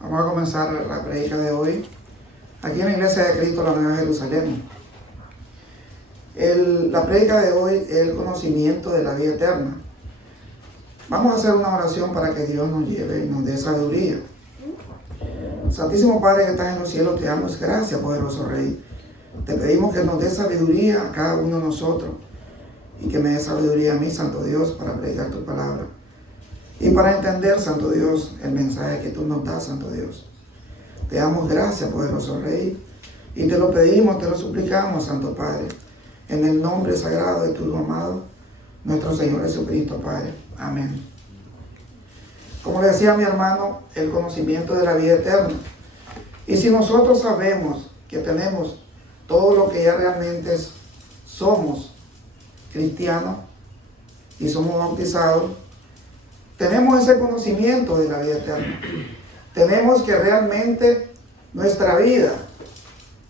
Vamos a comenzar la predica de hoy aquí en la Iglesia de Cristo, la Nueva Jerusalén. La predica de hoy es el conocimiento de la vida eterna. Vamos a hacer una oración para que Dios nos lleve y nos dé sabiduría. Santísimo Padre que estás en los cielos, te damos gracias, poderoso Rey. Te pedimos que nos dé sabiduría a cada uno de nosotros y que me dé sabiduría a mí, Santo Dios, para predicar tu palabra. Y para entender, Santo Dios, el mensaje que tú nos das, Santo Dios. Te damos gracias, poderoso Rey, y te lo pedimos, te lo suplicamos, Santo Padre, en el nombre sagrado de tu Hijo amado, nuestro Señor Jesucristo, Padre. Amén. Como le decía mi hermano, el conocimiento de la vida eterna. Y si nosotros sabemos que tenemos todo lo que ya realmente somos cristianos y somos bautizados, tenemos ese conocimiento de la vida eterna. Tenemos que realmente nuestra vida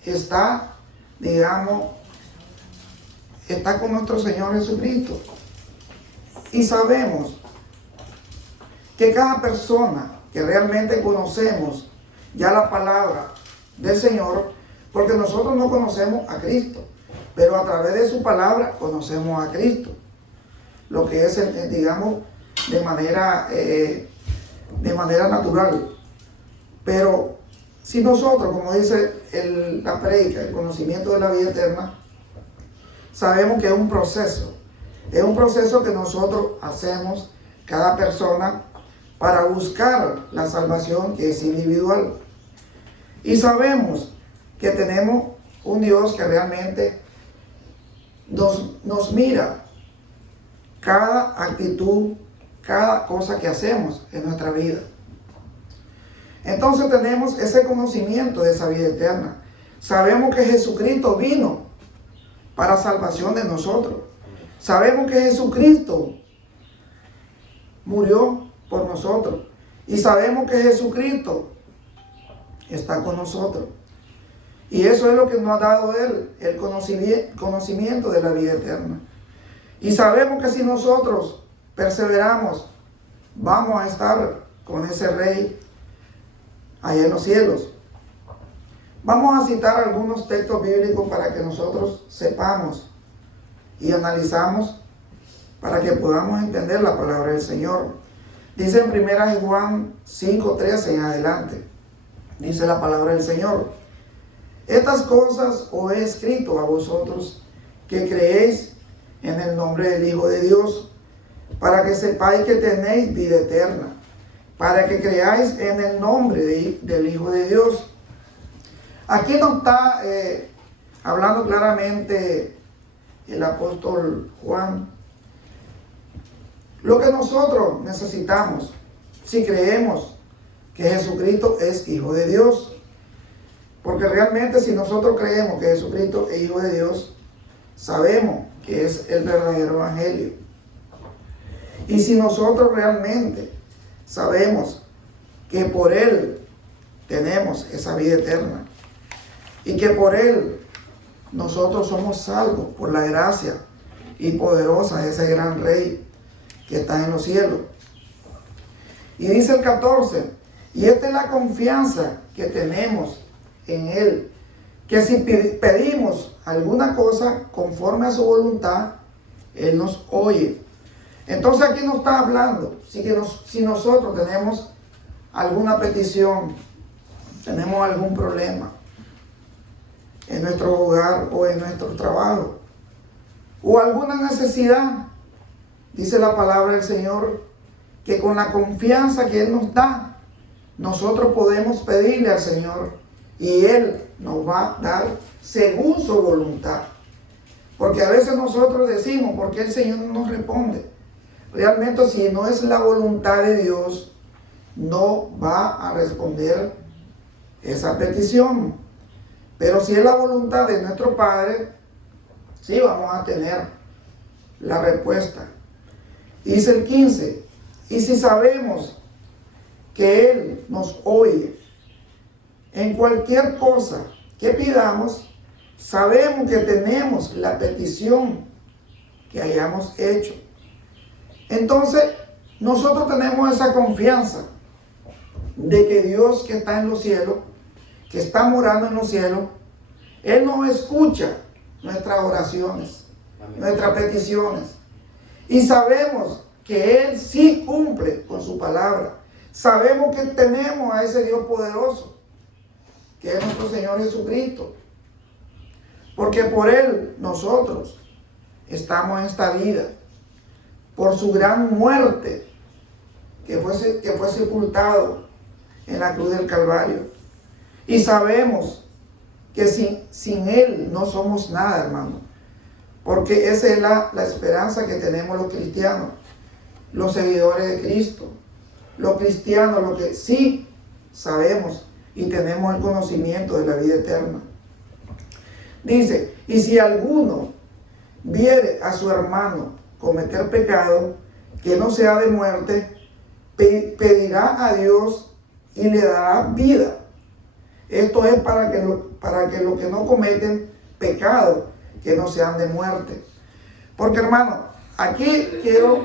está con nuestro Señor Jesucristo. Y sabemos que cada persona que realmente conocemos ya la palabra del Señor, porque nosotros no conocemos a Cristo, pero a través de su palabra conocemos a Cristo. Lo que es, de manera natural. Pero si nosotros, como dice la predica, el conocimiento de la vida eterna, sabemos que es un proceso que nosotros hacemos, cada persona, para buscar la salvación que es individual. Y sabemos que tenemos un Dios que realmente nos mira cada actitud, cada cosa que hacemos en nuestra vida. Entonces tenemos ese conocimiento de esa vida eterna. Sabemos que Jesucristo vino para salvación de nosotros. Sabemos que Jesucristo murió por nosotros. Y sabemos que Jesucristo está con nosotros. Y eso es lo que nos ha dado Él, el conocimiento de la vida eterna. Y sabemos que si nosotros perseveramos, vamos a estar con ese Rey allá en los cielos. Vamos a citar algunos textos bíblicos para que nosotros sepamos y analizamos para que podamos entender la palabra del Señor. Dice en 1 Juan 5:13 en adelante, dice la palabra del Señor: estas cosas os he escrito a vosotros que creéis en el nombre del Hijo de Dios, para que sepáis que tenéis vida eterna, para que creáis en el nombre del Hijo de Dios. Aquí nos está hablando claramente el apóstol Juan lo que nosotros necesitamos si creemos que Jesucristo es Hijo de Dios. Porque realmente si nosotros creemos que Jesucristo es Hijo de Dios, sabemos que es el verdadero evangelio. Y si nosotros realmente sabemos que por Él tenemos esa vida eterna y que por Él nosotros somos salvos por la gracia y poderosa de ese gran Rey que está en los cielos. Y dice el 14, y esta es la confianza que tenemos en Él, que si pedimos alguna cosa conforme a su voluntad, Él nos oye. Entonces aquí nos está hablando, si nosotros tenemos alguna petición, tenemos algún problema en nuestro hogar o en nuestro trabajo, o alguna necesidad, dice la palabra del Señor, que con la confianza que Él nos da, nosotros podemos pedirle al Señor y Él nos va a dar según su voluntad. Porque a veces nosotros decimos, ¿por qué el Señor no nos responde? Realmente si no es la voluntad de Dios, no va a responder esa petición. Pero si es la voluntad de nuestro Padre, sí vamos a tener la respuesta. Dice el 15, y si sabemos que Él nos oye en cualquier cosa que pidamos, sabemos que tenemos la petición que hayamos hecho. Entonces, nosotros tenemos esa confianza de que Dios que está en los cielos, que está morando en los cielos, Él nos escucha nuestras oraciones, nuestras peticiones. Y sabemos que Él sí cumple con su palabra. Sabemos que tenemos a ese Dios poderoso, que es nuestro Señor Jesucristo. Porque por Él nosotros estamos en esta vida. Por su gran muerte, que fue sepultado en la cruz del Calvario. Y sabemos que sin Él no somos nada, hermano. Porque esa es la esperanza que tenemos los cristianos, los seguidores de Cristo. Los cristianos, lo que sí sabemos y tenemos el conocimiento de la vida eterna. Dice, y si alguno viere a su hermano cometer pecado que no sea de muerte, pedirá a Dios y le dará vida. Esto es para que los que no cometen pecado, que no sean de muerte. Porque, hermano, aquí quiero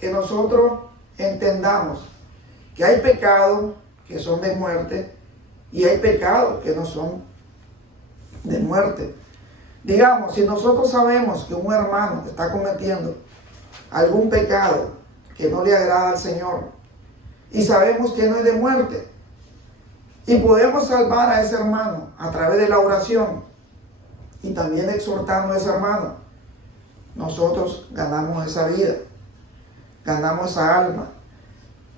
que nosotros entendamos que hay pecados que son de muerte y hay pecados que no son de muerte. Digamos, si nosotros sabemos que un hermano está cometiendo algún pecado que no le agrada al Señor y sabemos que no es de muerte y podemos salvar a ese hermano a través de la oración y también exhortando a ese hermano, nosotros ganamos esa vida, ganamos esa alma,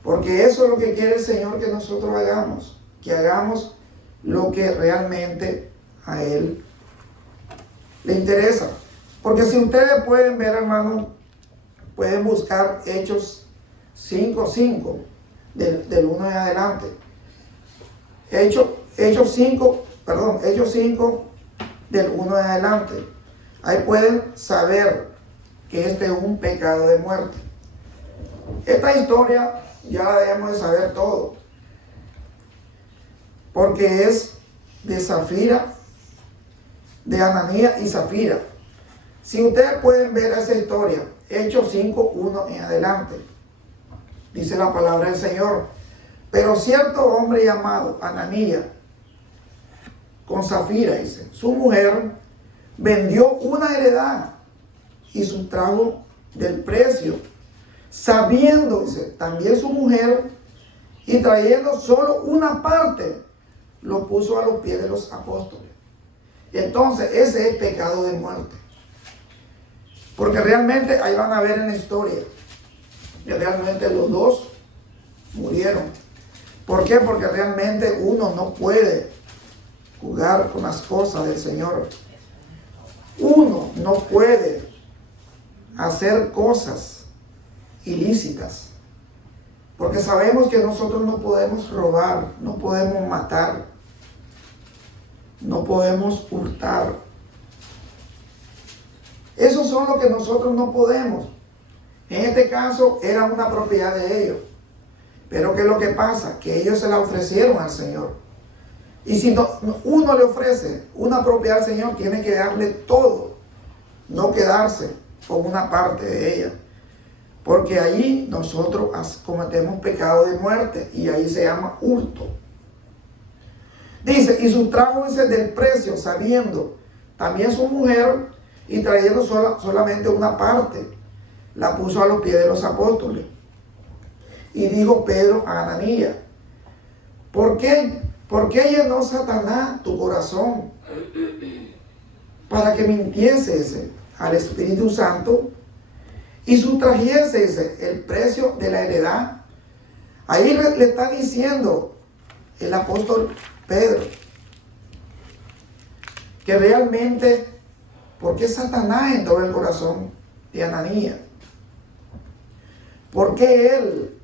porque eso es lo que quiere el Señor que nosotros hagamos, que hagamos lo que realmente a Él le interesa. Porque si ustedes pueden ver, hermano, pueden buscar Hechos 5:5 del 1 en adelante. Hechos 5 del 1 en adelante. Ahí pueden saber que este es un pecado de muerte. Esta historia ya la debemos de saber todo, porque es de Zafira, de Ananías y Zafira. Si ustedes pueden ver esa historia, Hechos 5:1 en adelante, dice la palabra del Señor: pero cierto hombre llamado Ananías, con Zafira, dice, su mujer, vendió una heredad y sustrajo del precio, sabiendo, dice, también su mujer, y trayendo solo una parte, lo puso a los pies de los apóstoles. Entonces, ese es pecado de muerte. Porque realmente ahí van a ver en la historia que realmente los dos murieron. ¿Por qué? Porque realmente uno no puede jugar con las cosas del Señor. Uno no puede hacer cosas ilícitas. Porque sabemos que nosotros no podemos robar, no podemos matar, no podemos hurtar. Esos son lo que nosotros no podemos. En este caso era una propiedad de ellos. Pero ¿qué es lo que pasa? Que ellos se la ofrecieron al Señor. Y si uno le ofrece una propiedad al Señor, tiene que darle todo, no quedarse con una parte de ella. Porque allí nosotros cometemos pecado de muerte y ahí se llama hurto. Dice, y sustrajo ese del precio, sabiendo también su mujer, y trayendo solamente una parte, la puso a los pies de los apóstoles. Y dijo Pedro a Ananías: ¿por qué llenó Satanás tu corazón para que mintiese al Espíritu Santo y sustrajese el precio de la heredad? Ahí le está diciendo el apóstol Pedro que realmente, ¿por qué Satanás entró en el corazón de Ananías? Porque él,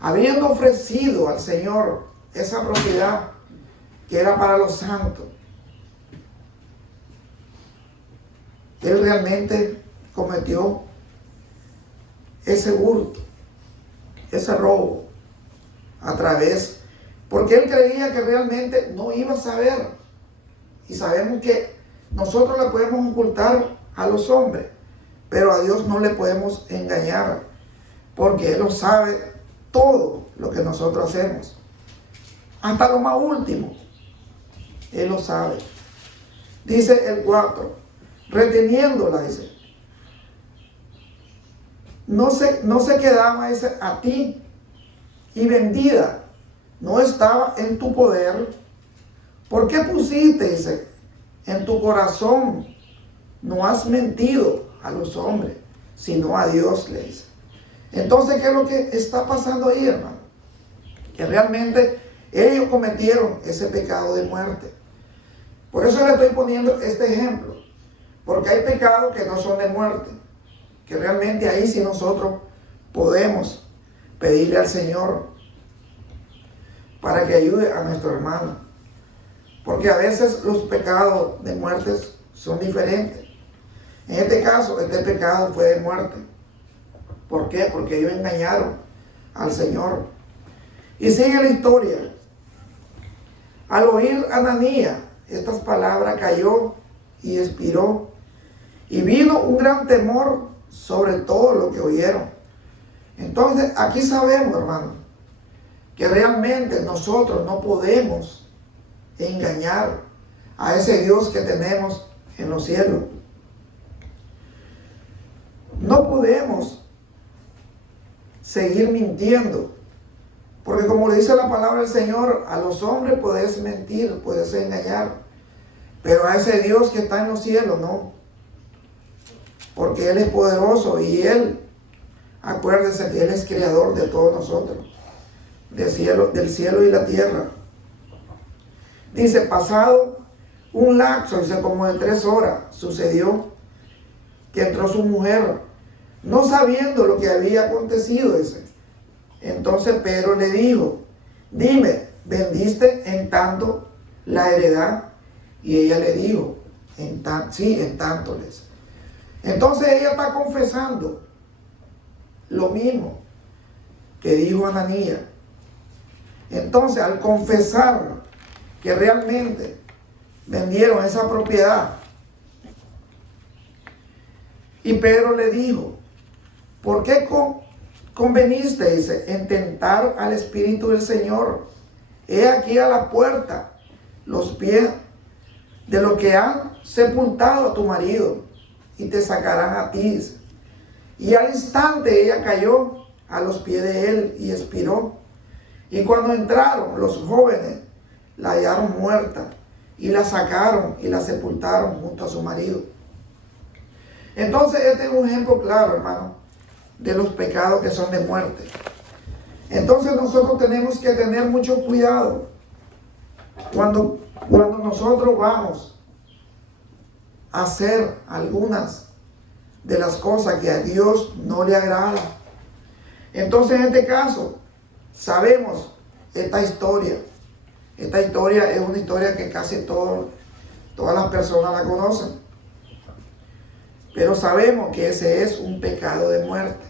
habiendo ofrecido al Señor esa propiedad que era para los santos, él realmente cometió ese hurto, ese robo, porque él creía que realmente no iba a saber. Y sabemos que nosotros le podemos ocultar a los hombres, pero a Dios no le podemos engañar, porque Él lo sabe todo lo que nosotros hacemos. Hasta lo más último. Él lo sabe. Dice el 4. Reteniéndola, dice. No se quedaba, dice, a ti. Y vendida. No estaba en tu poder. ¿Por qué pusiste, dice, en tu corazón? No has mentido a los hombres, sino a Dios, le dice. Entonces, ¿qué es lo que está pasando ahí, hermano? Que realmente ellos cometieron ese pecado de muerte. Por eso le estoy poniendo este ejemplo. Porque hay pecados que no son de muerte. Que realmente ahí sí nosotros podemos pedirle al Señor para que ayude a nuestro hermano. Porque a veces los pecados de muerte son diferentes. En este caso, este pecado fue de muerte. ¿Por qué? Porque ellos engañaron al Señor. Y sigue la historia. Al oír Ananías estas palabras, cayó y expiró. Y vino un gran temor sobre todo lo que oyeron. Entonces, aquí sabemos, hermano, que realmente nosotros no podemos engañar a ese Dios que tenemos en los cielos. No podemos seguir mintiendo, porque como le dice la palabra del Señor, a los hombres puedes mentir, puedes engañar, pero a ese Dios que está en los cielos no, porque Él es poderoso y Él, acuérdese que Él es creador de todos nosotros, del cielo y la tierra. Dice, pasado un lapso, dice, como de 3 horas, sucedió que entró su mujer, no sabiendo lo que había acontecido, dice. Entonces Pedro le dijo, dime, ¿vendiste en tanto la heredad? Y ella le dijo, sí, en tanto, les. Entonces ella está confesando lo mismo que dijo Ananías. Entonces, al confesar que realmente vendieron esa propiedad, y Pedro le dijo, ¿por qué conveniste, dice, en tentar al Espíritu del Señor? He aquí a la puerta los pies de los que han sepultado a tu marido y te sacarán a ti, dice. Y al instante ella cayó a los pies de él y expiró. Y cuando entraron los jóvenes, la hallaron muerta y la sacaron y la sepultaron junto a su marido. Entonces este es un ejemplo claro, hermano, de los pecados que son de muerte. Entonces nosotros tenemos que tener mucho cuidado cuando nosotros vamos a hacer algunas de las cosas que a Dios no le agrada. Entonces en este caso sabemos esta historia. Esta historia es una historia que casi todas las personas la conocen. Pero sabemos que ese es un pecado de muerte.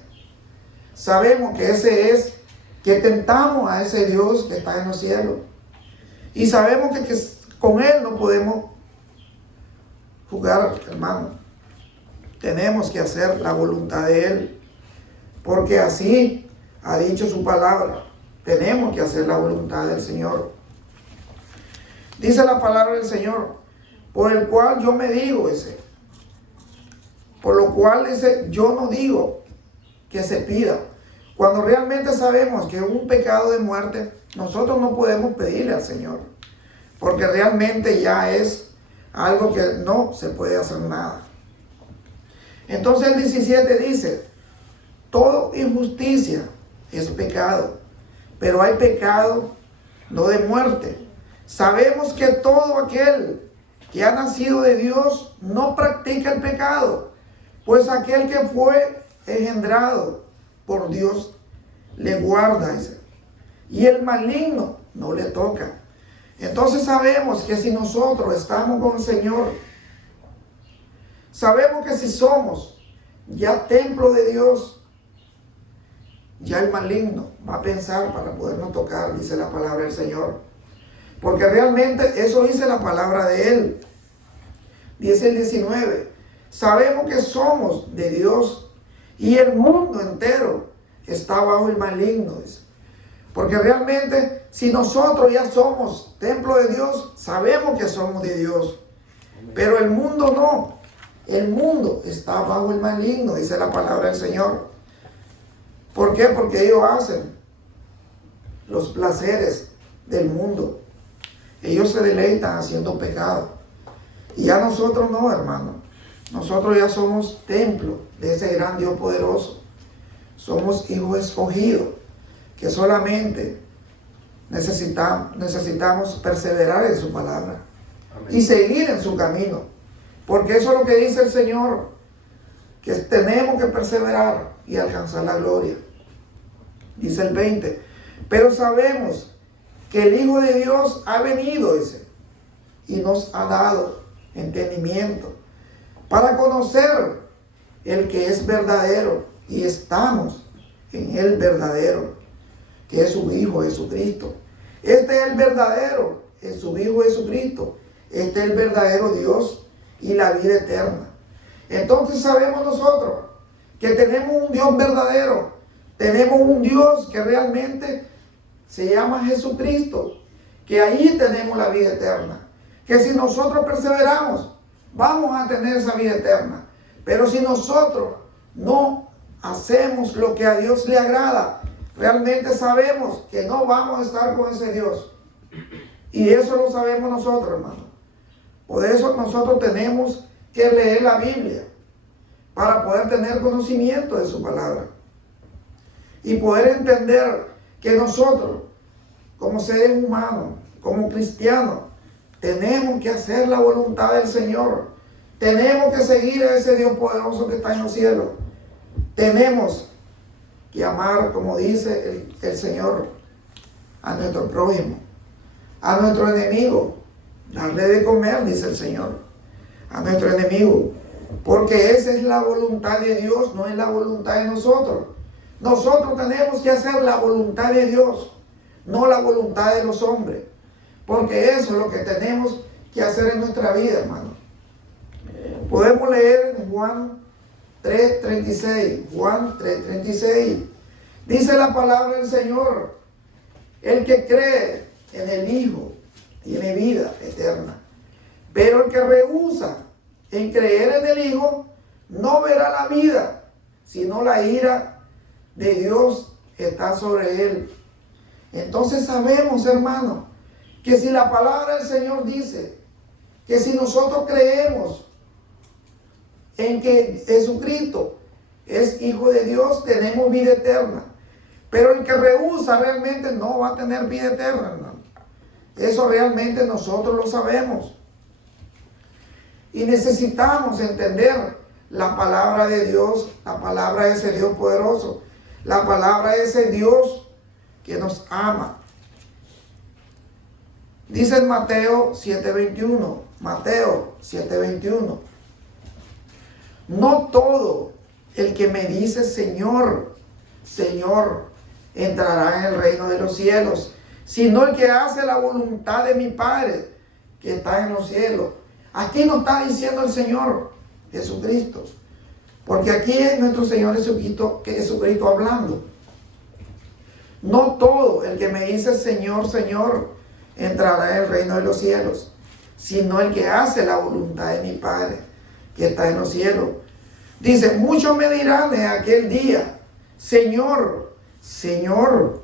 Sabemos que ese es que tentamos a ese Dios que está en los cielos. Y sabemos que con Él no podemos jugar, hermano. Tenemos que hacer la voluntad de Él. Porque así ha dicho su palabra. Tenemos que hacer la voluntad del Señor. Dice la palabra del Señor, por el cual yo me digo ese. Por lo cual dice, yo no digo que se pida. Cuando realmente sabemos que es un pecado de muerte, nosotros no podemos pedirle al Señor. Porque realmente ya es algo que no se puede hacer nada. Entonces el 17 dice, toda injusticia es pecado, pero hay pecado no de muerte. Sabemos que todo aquel que ha nacido de Dios no practica el pecado, pues aquel que fue engendrado por Dios le guarda, dice, y el maligno no le toca. Entonces sabemos que si nosotros estamos con el Señor, sabemos que si somos ya templo de Dios, ya el maligno va a pensar para podernos tocar, dice la palabra del Señor. Porque realmente eso dice la palabra de Él. Dice el 19, sabemos que somos de Dios y el mundo entero está bajo el maligno, dice. Porque realmente si nosotros ya somos templo de Dios, sabemos que somos de Dios. Pero el mundo no. El mundo está bajo el maligno, dice la palabra del Señor. ¿Por qué? Porque ellos hacen los placeres del mundo. Ellos se deleitan haciendo pecado. Y ya nosotros no, hermano. Nosotros ya somos templo de ese gran Dios poderoso. Somos hijos escogidos que solamente necesitamos perseverar en su palabra. Amén. Y seguir en su camino. Porque eso es lo que dice el Señor, que tenemos que perseverar y alcanzar la gloria. Dice el 20, pero sabemos que el Hijo de Dios ha venido, dice, y nos ha dado entendimiento para conocer el que es verdadero, y estamos en el verdadero, que es su Hijo Jesucristo. Este es el verdadero, es su Hijo Jesucristo. Este es el verdadero Dios y la vida eterna. Entonces sabemos nosotros que tenemos un Dios verdadero. Tenemos un Dios que realmente se llama Jesucristo. Que ahí tenemos la vida eterna. Que si nosotros perseveramos, vamos a tener esa vida eterna. Pero si nosotros no hacemos lo que a Dios le agrada, realmente sabemos que no vamos a estar con ese Dios. Y eso lo sabemos nosotros, hermano. Por eso nosotros tenemos que leer la Biblia para poder tener conocimiento de su palabra. Y poder entender que nosotros, como seres humanos, como cristianos, tenemos que hacer la voluntad del Señor. Tenemos que seguir a ese Dios poderoso que está en los cielos. Tenemos que amar, como dice el Señor, a nuestro prójimo, a nuestro enemigo. Darle de comer, dice el Señor, a nuestro enemigo. Porque esa es la voluntad de Dios, no es la voluntad de nosotros. Nosotros tenemos que hacer la voluntad de Dios, no la voluntad de los hombres. Porque eso es lo que tenemos que hacer en nuestra vida, hermano. Podemos leer en Juan 3:36. Juan 3:36. Dice la palabra del Señor: el que cree en el Hijo tiene vida eterna. Pero el que rehúsa en creer en el Hijo no verá la vida, sino la ira de Dios está sobre él. Entonces sabemos, hermano, que si la palabra del Señor dice que si nosotros creemos en que Jesucristo es Hijo de Dios, tenemos vida eterna. Pero el que rehúsa realmente no va a tener vida eterna, hermano. Eso realmente nosotros lo sabemos. Y necesitamos entender la palabra de Dios, la palabra de ese Dios poderoso, la palabra de ese Dios que nos ama. Dice en Mateo 7:21, Mateo 7:21, no todo el que me dice Señor, Señor, entrará en el reino de los cielos, sino el que hace la voluntad de mi Padre que está en los cielos. Aquí nos está diciendo el Señor Jesucristo, porque aquí es nuestro Señor Jesucristo hablando. No todo el que me dice Señor, Señor, entrará en el reino de los cielos, sino el que hace la voluntad de mi Padre que está en los cielos. Dice, muchos me dirán en aquel día, Señor, Señor,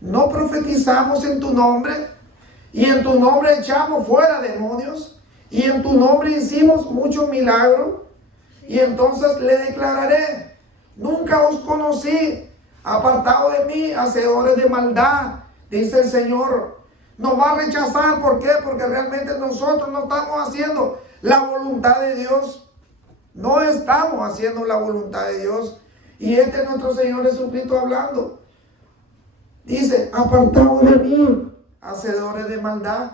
¿no profetizamos en tu nombre? Y en tu nombre echamos fuera demonios, y en tu nombre hicimos muchos milagros. Y entonces le declararé, nunca os conocí, apartado de mí, hacedores de maldad, dice el Señor. Nos va a rechazar, ¿por qué? Porque realmente nosotros no estamos haciendo la voluntad de Dios. No estamos haciendo la voluntad de Dios. Y este es nuestro Señor Jesucristo hablando. Dice, apartados de mí, hacedores de maldad.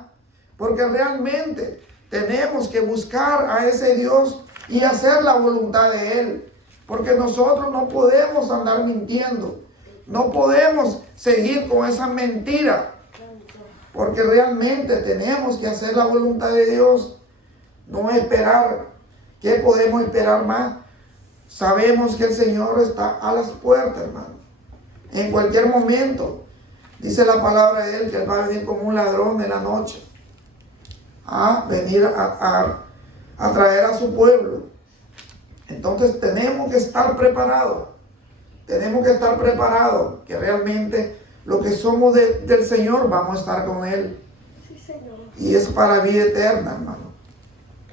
Porque realmente tenemos que buscar a ese Dios y hacer la voluntad de Él. Porque nosotros no podemos andar mintiendo. No podemos seguir con esa mentira. Porque realmente tenemos que hacer la voluntad de Dios. No esperar. ¿Qué podemos esperar más? Sabemos que el Señor está a las puertas, hermano. En cualquier momento. Dice la palabra de él que él va a venir como un ladrón en la noche. A venir a traer a su pueblo. Entonces tenemos que estar preparados. Tenemos que estar preparados. Que realmente lo que somos del Señor vamos a estar con Él. Sí, Señor. Y es para vida eterna, hermano.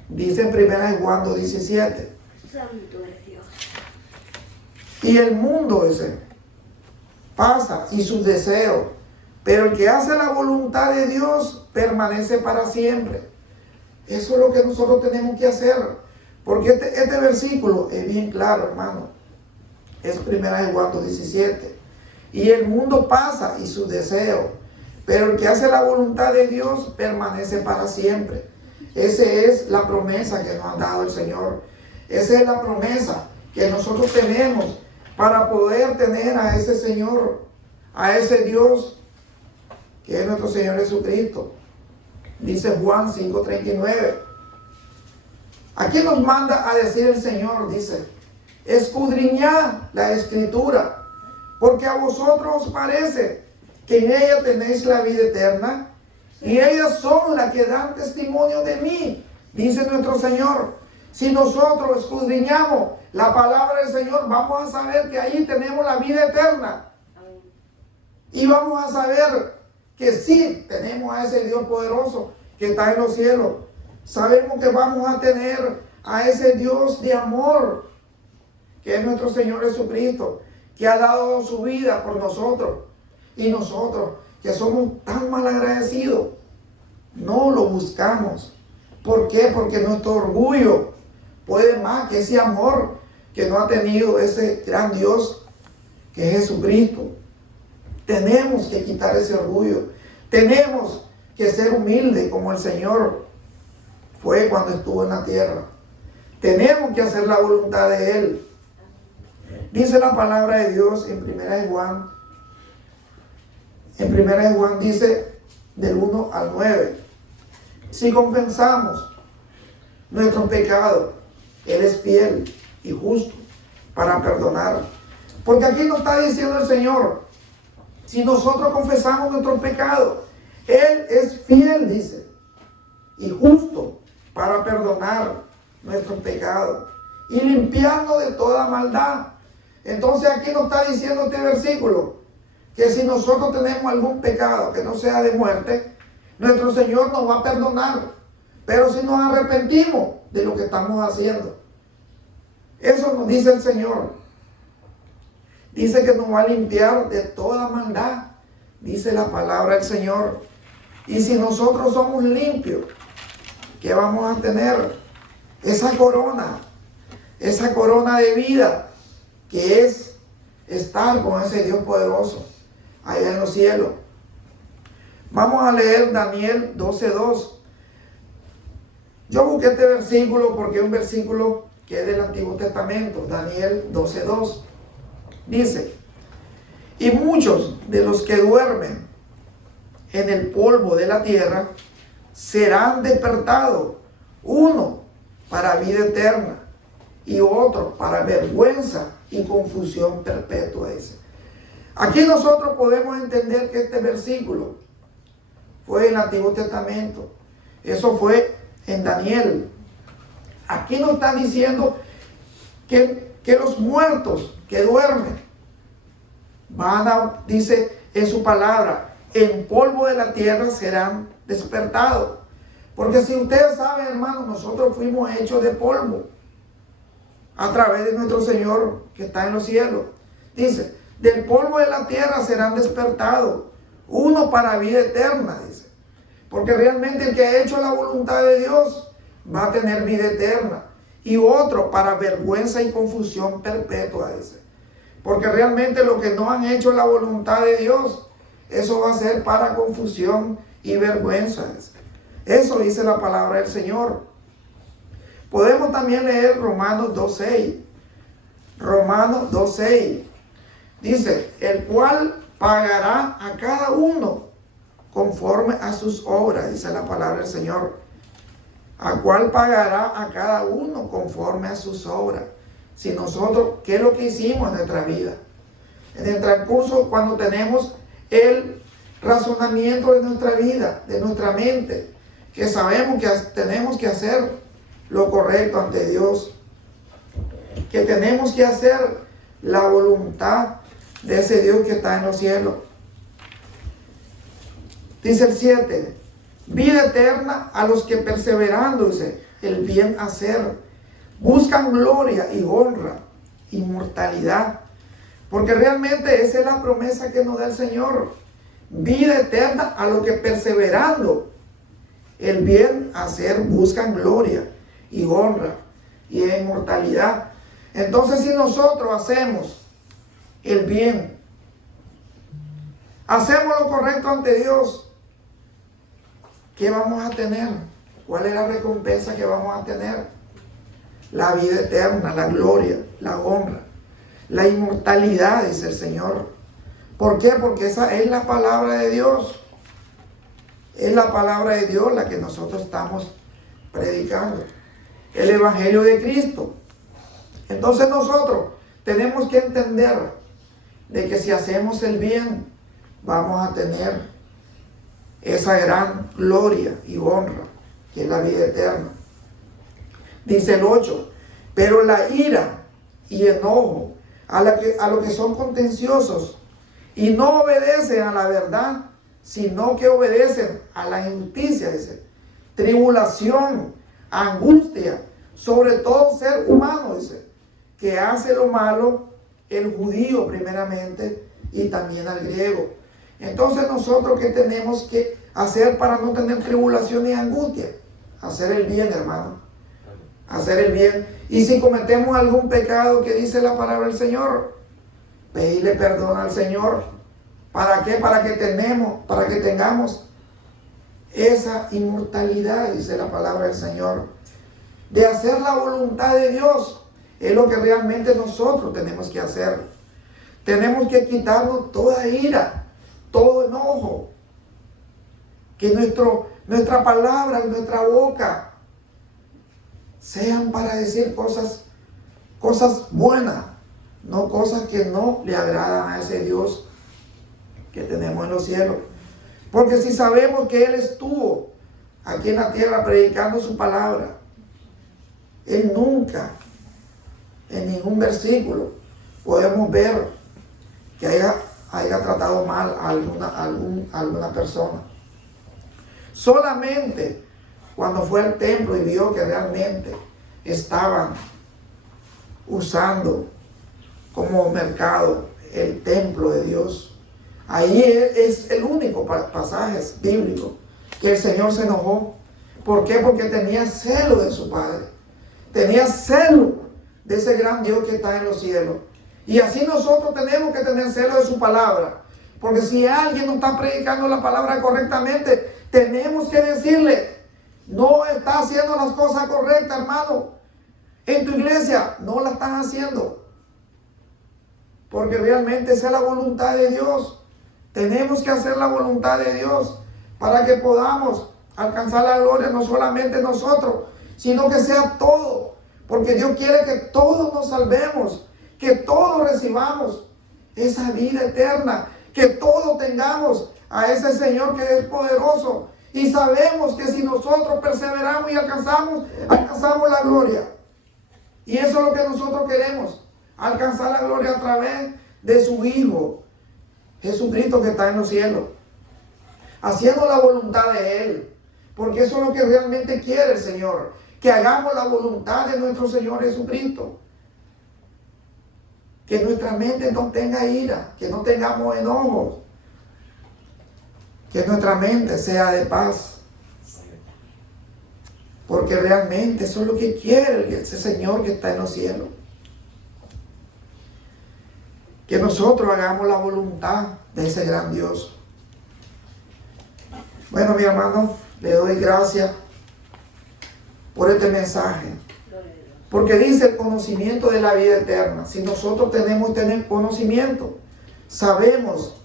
Dice en 1 Juan 2:17. Santo es Dios. Y el mundo ese pasa y sus deseos, pero el que hace la voluntad de Dios permanece para siempre. Eso es lo que nosotros tenemos que hacer, porque este versículo es bien claro, hermano. Es 1 Juan 2:17. Y el mundo pasa y sus deseos, pero el que hace la voluntad de Dios permanece para siempre. Esa es la promesa que nos ha dado el Señor. Esa es la promesa que nosotros tenemos para poder tener a ese Señor, a ese Dios que es nuestro Señor Jesucristo. Dice Juan 5:39. Aquí nos manda a decir el Señor, dice, escudriñad la Escritura, porque a vosotros os parece que en ella tenéis la vida eterna, y ellas son las que dan testimonio de mí, dice nuestro Señor. Si nosotros escudriñamos la palabra del Señor, vamos a saber que ahí tenemos la vida eterna. Y vamos a saber que sí tenemos a ese Dios poderoso que está en los cielos. Sabemos que vamos a tener a ese Dios de amor, que es nuestro Señor Jesucristo, que ha dado su vida por nosotros. Y nosotros, que somos tan mal agradecidos, no lo buscamos. ¿Por qué? Porque nuestro orgullo puede más que ese amor que no ha tenido ese gran Dios que es Jesucristo. Tenemos que quitar ese orgullo. Tenemos que ser humildes como el Señor fue cuando estuvo en la tierra. Tenemos que hacer la voluntad de Él. Dice la palabra de Dios en 1 Juan. En 1 Juan dice del 1 al 9. Si confesamos nuestros pecados, Él es fiel y justo para perdonar. Porque aquí nos está diciendo el Señor, si nosotros confesamos nuestros pecados, Él es fiel, dice, y justo para perdonar nuestros pecados y limpiarnos de toda maldad. Entonces aquí nos está diciendo este versículo, que si nosotros tenemos algún pecado que no sea de muerte, nuestro Señor nos va a perdonar. Pero si nos arrepentimos de lo que estamos haciendo, eso nos dice el Señor. Dice que nos va a limpiar de toda maldad, dice la palabra del Señor. Y si nosotros somos limpios, ¿qué vamos a tener? Esa corona de vida, que es estar con ese Dios poderoso allá en los cielos. Vamos a leer Daniel 12:2. Yo busqué este versículo porque es un versículo que es del Antiguo Testamento. Daniel 12:2 dice, y muchos de los que duermen en el polvo de la tierra serán despertados, uno para vida eterna y otro para vergüenza y confusión perpetua. Dice. Aquí nosotros podemos entender que este versículo fue en el Antiguo Testamento. Eso fue en Daniel. Aquí nos está diciendo que los muertos que duermen van a, dice en su palabra, en polvo de la tierra serán despertados. Porque si ustedes saben, hermanos, nosotros fuimos hechos de polvo a través de nuestro Señor que está en los cielos. Dice, del polvo de la tierra serán despertados, uno para vida eterna, dice. Porque realmente el que ha hecho la voluntad de Dios va a tener vida eterna. Y otro para vergüenza y confusión perpetua, dice. Porque realmente los que no han hecho la voluntad de Dios, eso va a ser para confusión y vergüenza, dice. Eso dice la palabra del Señor. Podemos también leer Romanos 2:6. Romanos 2:6. Dice, el cual pagará a cada uno conforme a sus obras, dice la palabra del Señor. ¿A cuál pagará a cada uno conforme a sus obras? Si nosotros, ¿qué es lo que hicimos en nuestra vida? En el transcurso, cuando tenemos razonamiento de nuestra vida, de nuestra mente, que sabemos que tenemos que hacer lo correcto ante Dios, que tenemos que hacer la voluntad de ese Dios que está en los cielos. Dice el 7, vida eterna a los que perseverando, dice, el bien hacer, buscan gloria y honra, inmortalidad, porque realmente esa es la promesa que nos da el Señor. Vida eterna a los que perseverando el bien hacer, buscan gloria y honra y inmortalidad. Entonces, si nosotros hacemos el bien, hacemos lo correcto ante Dios, ¿qué vamos a tener? ¿Cuál es la recompensa que vamos a tener? La vida eterna, la gloria, la honra, la inmortalidad, dice el Señor. ¿Por qué? Porque esa es la palabra de Dios. Es la palabra de Dios la que nosotros estamos predicando. El Evangelio de Cristo. Entonces nosotros tenemos que entender de que si hacemos el bien, vamos a tener esa gran gloria y honra, que es la vida eterna. Dice el 8, pero la ira y enojo a los que son contenciosos y no obedecen a la verdad, sino que obedecen a la injusticia, dice, tribulación, angustia, sobre todo ser humano, dice, que hace lo malo, el judío primeramente y también al griego. Entonces nosotros, ¿qué tenemos que hacer para no tener tribulación y angustia? Hacer el bien, hermano. Hacer el bien. Y si cometemos algún pecado, que dice la palabra del Señor, pedirle perdón al Señor. ¿Para qué? Para que tengamos esa inmortalidad, dice la palabra del Señor. De hacer la voluntad de Dios. Es lo que realmente nosotros tenemos que hacer. Tenemos que quitarnos toda ira, todo enojo. Que nuestra palabra, nuestra boca, sean para decir cosas buenas, no cosas que no le agradan a ese Dios que tenemos en los cielos. Porque si sabemos que Él estuvo aquí en la tierra predicando su palabra, Él nunca, en ningún versículo, podemos ver que haya tratado mal a alguna persona. Solamente cuando fue al templo y vio que realmente estaban usando como mercado el templo de Dios, ahí es el único pasaje bíblico que el Señor se enojó. ¿Por qué? Porque tenía celo de su Padre. Tenía celo de ese gran Dios que está en los cielos. Y así nosotros tenemos que tener celo de su palabra. Porque si alguien no está predicando la palabra correctamente, tenemos que decirle: no está haciendo las cosas correctas, hermano. En tu iglesia no la estás haciendo. Porque realmente esa es la voluntad de Dios. Tenemos que hacer la voluntad de Dios para que podamos alcanzar la gloria, no solamente nosotros, sino que sea todo. Porque Dios quiere que todos nos salvemos, que todos recibamos esa vida eterna, que todos tengamos a ese Señor que es poderoso. Y sabemos que si nosotros perseveramos y alcanzamos la gloria. Y eso es lo que nosotros queremos, alcanzar la gloria a través de su Hijo, Jesucristo, que está en los cielos, haciendo la voluntad de Él. Porque eso es lo que realmente quiere el Señor, que hagamos la voluntad de nuestro Señor Jesucristo. Que nuestra mente no tenga ira, que no tengamos enojos, que nuestra mente sea de paz. Porque realmente eso es lo que quiere ese Señor que está en los cielos. Que nosotros hagamos la voluntad de ese gran Dios. Bueno, mi hermano, le doy gracias por este mensaje. Porque dice el conocimiento de la vida eterna. Si nosotros tenemos conocimiento, sabemos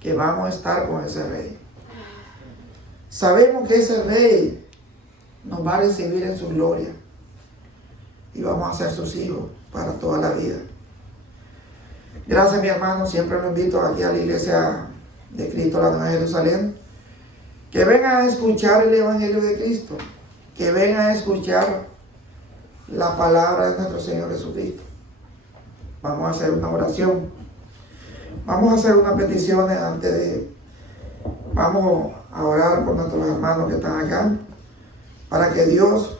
que vamos a estar con ese Rey. Sabemos que ese Rey nos va a recibir en su gloria. Y vamos a ser sus hijos para toda la vida. Gracias, mi hermano. Siempre lo invito aquí a la iglesia de Cristo, la Nueva Jerusalén, que vengan a escuchar el Evangelio de Cristo, que vengan a escuchar la palabra de nuestro Señor Jesucristo. Vamos a hacer una oración. Vamos a hacer unas peticiones antes de... Vamos a orar por nuestros hermanos que están acá, para que Dios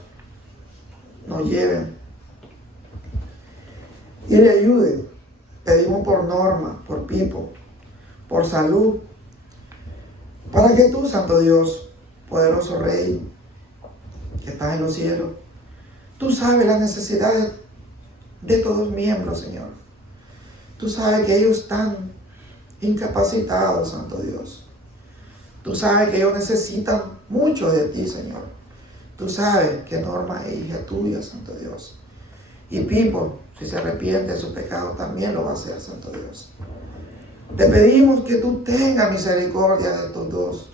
nos lleve y le ayude. Pedimos por Norma, por Pipo, por salud, para que tú, Santo Dios, poderoso Rey, que estás en los cielos, tú sabes las necesidades de todos los miembros, Señor. Tú sabes que ellos están incapacitados, Santo Dios. Tú sabes que ellos necesitan mucho de ti, Señor. Tú sabes que Norma es hija tuya, Santo Dios. Y Pipo, si se arrepiente de su pecado, también lo va a hacer, Santo Dios. Te pedimos que tú tengas misericordia de estos dos.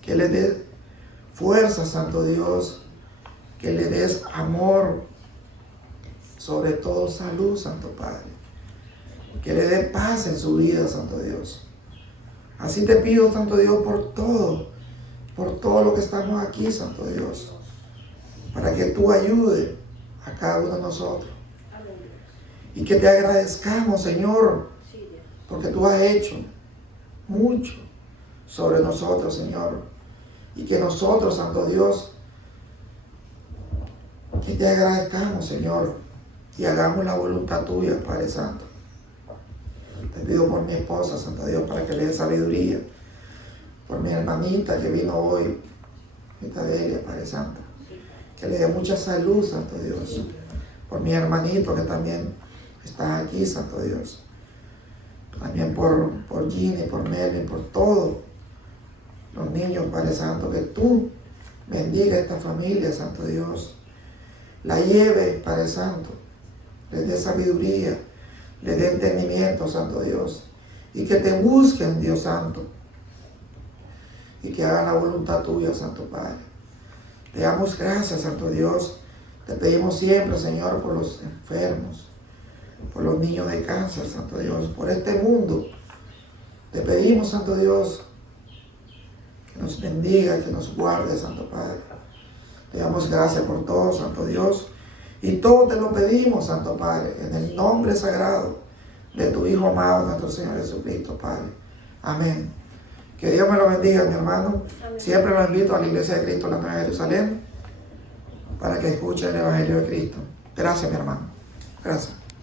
Que le des fuerza, Santo Dios. Que le des amor. Sobre todo salud, Santo Padre. Que le dé paz en su vida, Santo Dios. Así te pido, Santo Dios, por todo lo que estamos aquí, Santo Dios. Para que tú ayudes a cada uno de nosotros. Y que te agradezcamos, Señor, porque tú has hecho mucho sobre nosotros, Señor. Y que nosotros, Santo Dios, que te agradezcamos, Señor, y hagamos la voluntad tuya, Padre Santo. Te pido por mi esposa, Santo Dios, para que le dé sabiduría. Por mi hermanita que vino hoy, esta de ella, Padre Santo. Que le dé mucha salud, Santo Dios. Por mi hermanito que también está aquí, Santo Dios. También por Ginny, por Melvin, por todos los niños, Padre Santo. Que tú bendiga a esta familia, Santo Dios. La lleve, Padre Santo. Les dé sabiduría. Les dé entendimiento, Santo Dios. Y que te busquen, Dios Santo. Y que hagan la voluntad tuya, Santo Padre. Te damos gracias, Santo Dios. Te pedimos siempre, Señor, por los enfermos, por los niños de cáncer, Santo Dios, por este mundo. Te pedimos, Santo Dios, que nos bendiga, que nos guarde, Santo Padre. Te damos gracias por todo, Santo Dios. Y todo te lo pedimos, Santo Padre, en el nombre sagrado de tu Hijo amado, nuestro Señor Jesucristo, Padre. Amén. Que Dios me lo bendiga, mi hermano. Amén. Siempre lo invito a la Iglesia de Cristo, la Nueva Jerusalén, para que escuchen el Evangelio de Cristo. Gracias, mi hermano. Gracias.